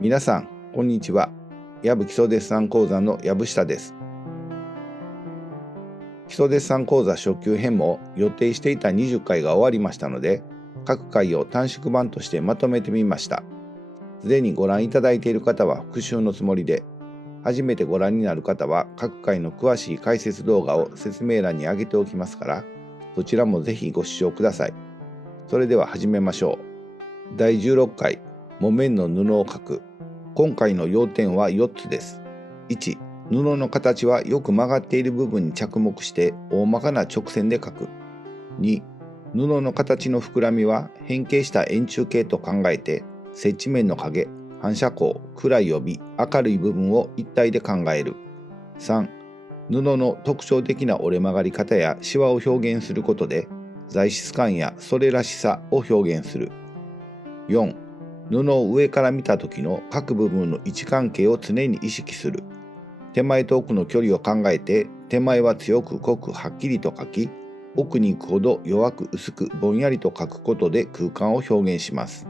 皆さん、こんにちは。やぶ基礎デッサン講座の藪下です。基礎デッサン講座初級編も予定していた20回が終わりましたので、各回を短縮版としてまとめてみました。すでにご覧いただいている方は復習のつもりで、初めてご覧になる方は各回の詳しい解説動画を説明欄に上げておきますから、そちらもぜひご視聴ください。それでは始めましょう。第16回、木綿の布を描く。今回の要点は4つです。1、布の形はよく曲がっている部分に着目して大まかな直線で描く。2、布の形の膨らみは変形した円柱形と考えて、接地面の影、反射光、暗い帯、明るい部分を一体で考える。3、布の特徴的な折れ曲がり方やシワを表現することで、材質感やそれらしさを表現する。4、布を上から見た時の各部分の位置関係を常に意識する。手前と奥の距離を考えて、手前は強く濃くはっきりと描き、奥に行くほど弱く薄くぼんやりと描くことで空間を表現します。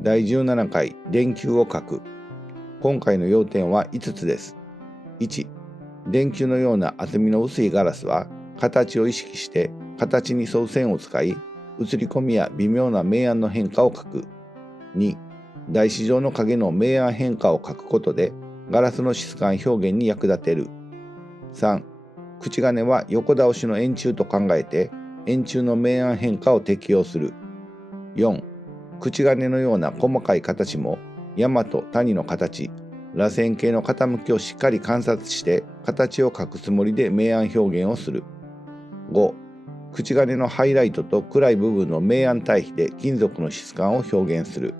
第17回電球を書く。今回の要点は5つです。1、電球のような厚みの薄いガラスは形を意識して形に沿う線を使い、映り込みや微妙な明暗の変化を書く。2、台紙上の影の明暗変化を書くことでガラスの質感表現に役立てる。3、口金は横倒しの円柱と考えて円柱の明暗変化を適用する。4、口金のような細かい形も山と谷の形、螺旋形の傾きをしっかり観察して形を描くつもりで明暗表現をする。5、口金のハイライトと暗い部分の明暗対比で金属の質感を表現する。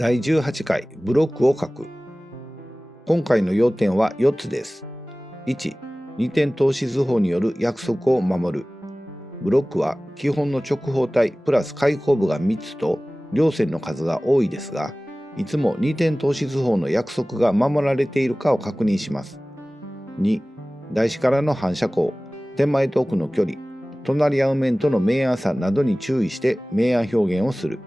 第18回ブロックを書く。今回の要点は4つです。1、二点透視図法による約束を守る。ブロックは基本の直方体プラス開口部が3つと両線の数が多いですが、いつも二点透視図法の約束が守られているかを確認します。2、台紙からの反射光、手前と奥の距離、隣り合う面との明暗差などに注意して明暗表現をする。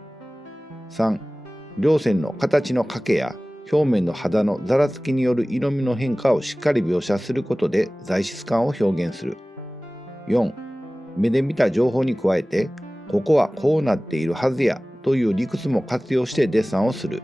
3、両線の形の欠けや表面の肌のざらつきによる色味の変化をしっかり描写することで材質感を表現する。4、目で見た情報に加えて、ここはこうなっているはずやという理屈も活用してデッサンをする。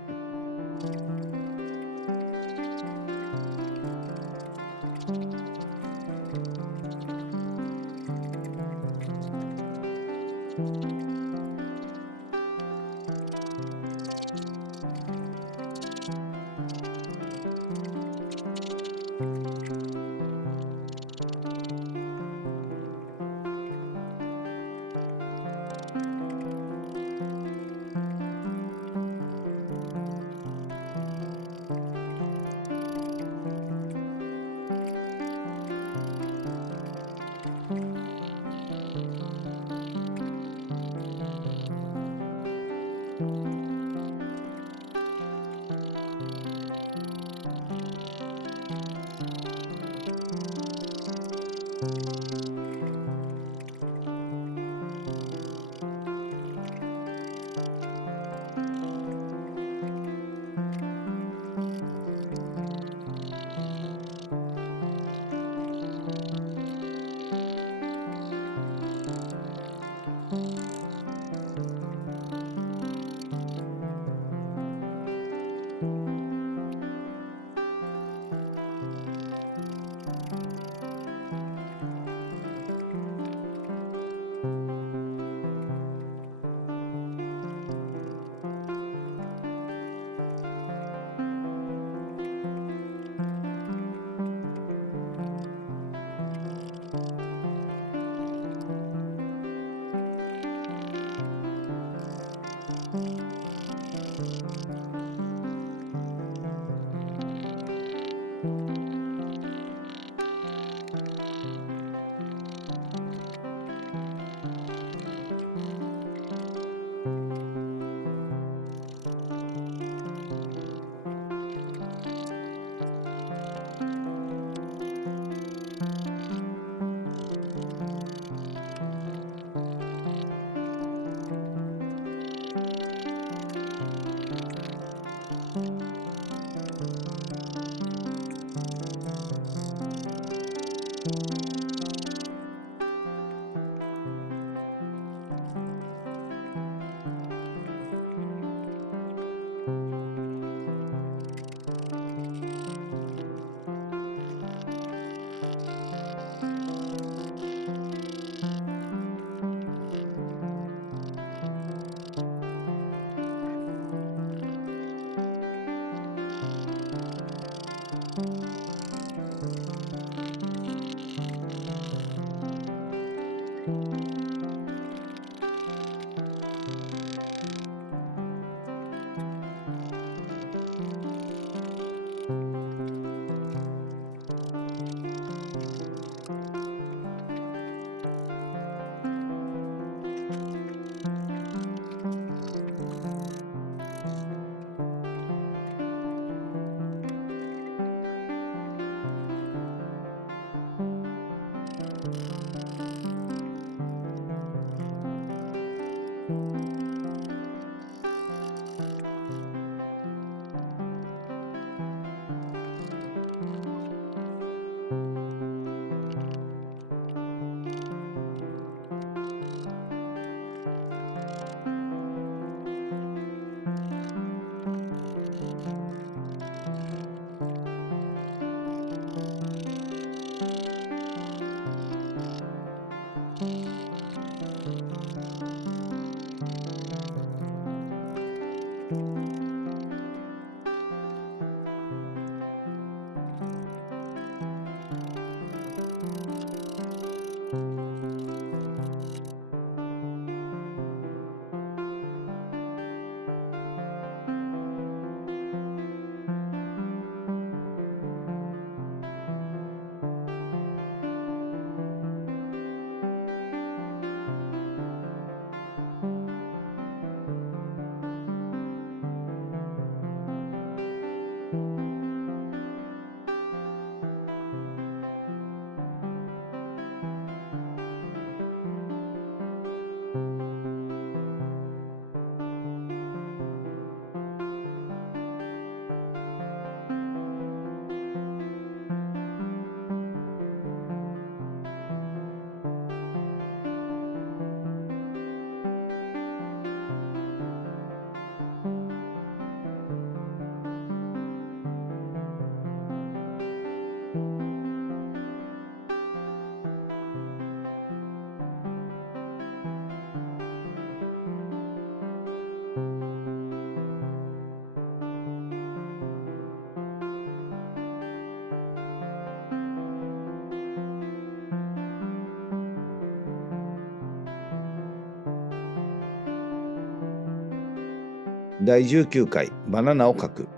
第19回バナナを描く。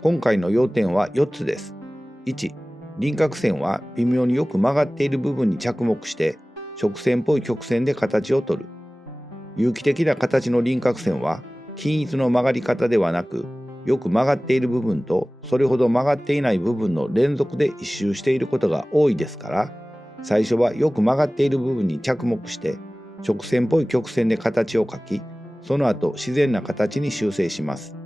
今回の要点は4つです。1、輪郭線は微妙によく曲がっている部分に着目して直線っぽい曲線で形をとる。有機的な形の輪郭線は均一の曲がり方ではなく、よく曲がっている部分とそれほど曲がっていない部分の連続で一周していることが多いですから、最初はよく曲がっている部分に着目して直線っぽい曲線で形を描き、その後自然な形に修正します。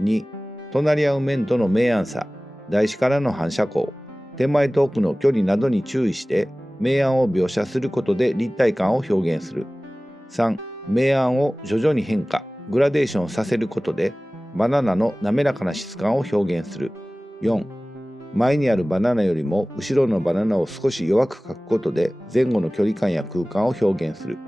2、隣り合う面との明暗差、台紙からの反射光、手前と奥の距離などに注意して明暗を描写することで立体感を表現する。3、明暗を徐々に変化、グラデーションさせることでバナナの滑らかな質感を表現する。4、前にあるバナナよりも後ろのバナナを少し弱く描くことで前後の距離感や空間を表現する。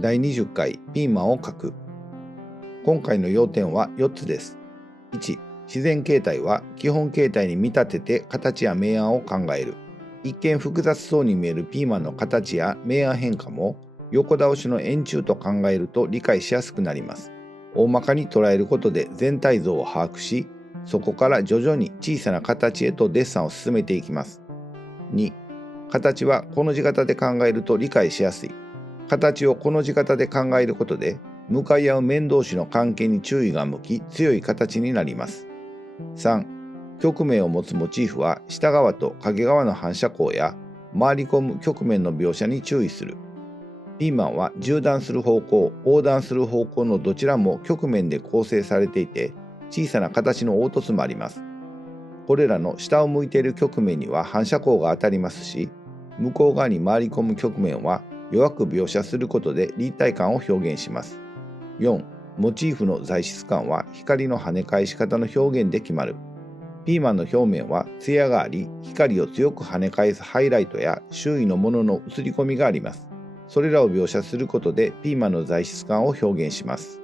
第20回ピーマンを描く。今回の要点は4つです。1、自然形態は基本形態に見立てて形や明暗を考える。一見複雑そうに見えるピーマンの形や明暗変化も横倒しの円柱と考えると理解しやすくなります。大まかに捉えることで全体像を把握し、そこから徐々に小さな形へとデッサンを進めていきます。2、形はこの字型で考えると理解しやすい。形をこの字型で考えることで、向かい合う面同士の関係に注意が向き、強い形になります。3、曲面を持つモチーフは下側と影側の反射光や回り込む曲面の描写に注意する。ピーマンは縦断する方向、横断する方向のどちらも曲面で構成されていて、小さな形の凹凸もあります。これらの下を向いている曲面には反射光が当たりますし、向こう側に回り込む曲面は弱く描写することで立体感を表現します。4、モチーフの材質感は光の跳ね返し方の表現で決まる。ピーマンの表面は艶があり、光を強く跳ね返すハイライトや周囲のものの映り込みがあります。それらを描写することでピーマンの材質感を表現します。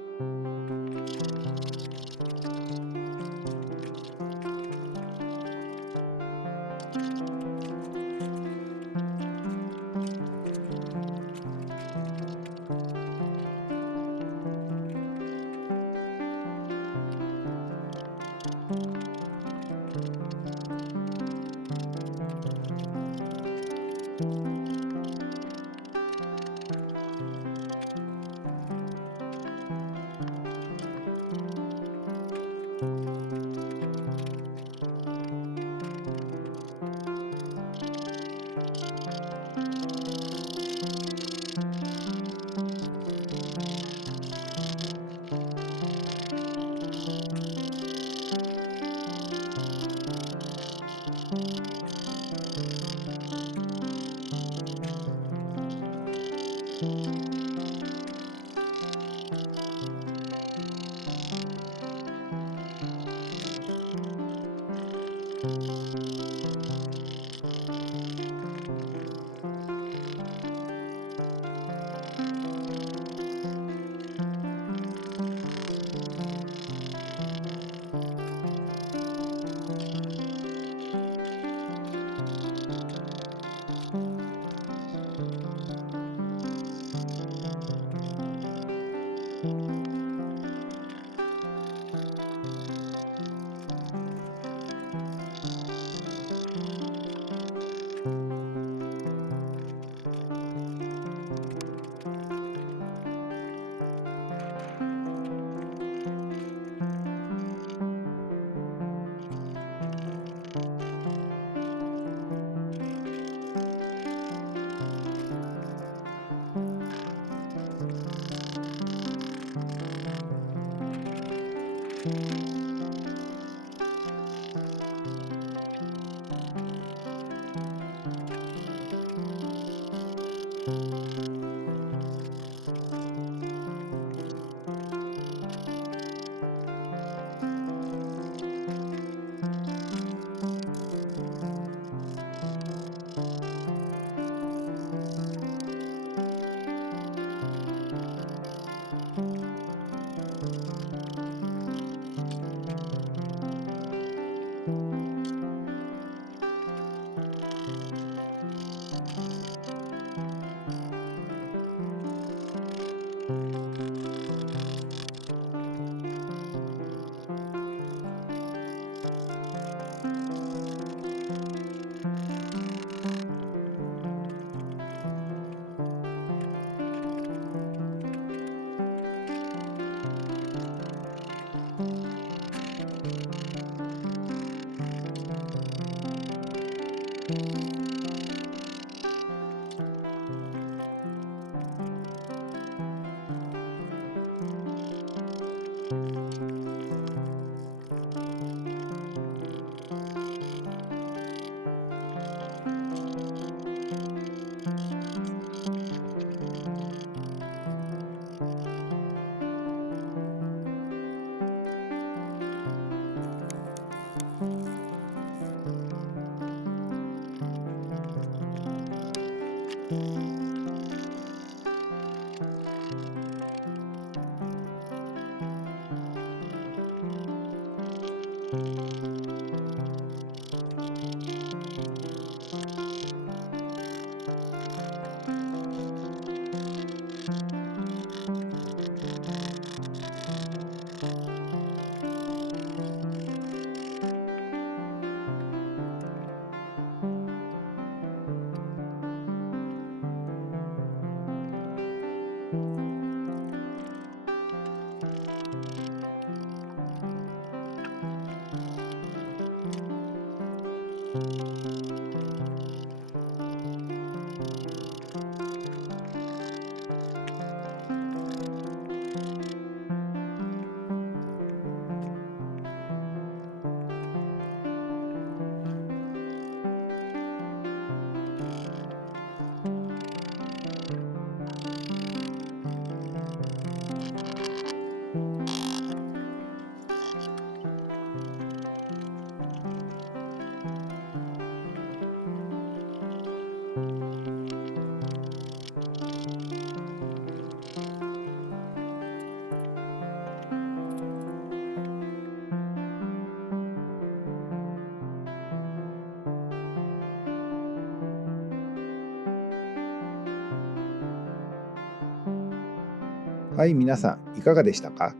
はい、皆さんいかがでしたか？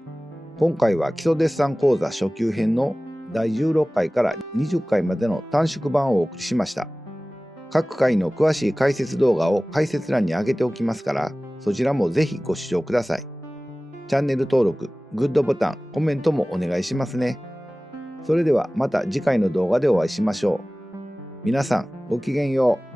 今回は基礎デッサン講座初級編の第16回から20回までの短縮版をお送りしました。各回の詳しい解説動画を解説欄に上げておきますから、そちらもぜひご視聴ください。チャンネル登録、グッドボタン、コメントもお願いしますね。それではまた次回の動画でお会いしましょう。皆さんごきげんよう。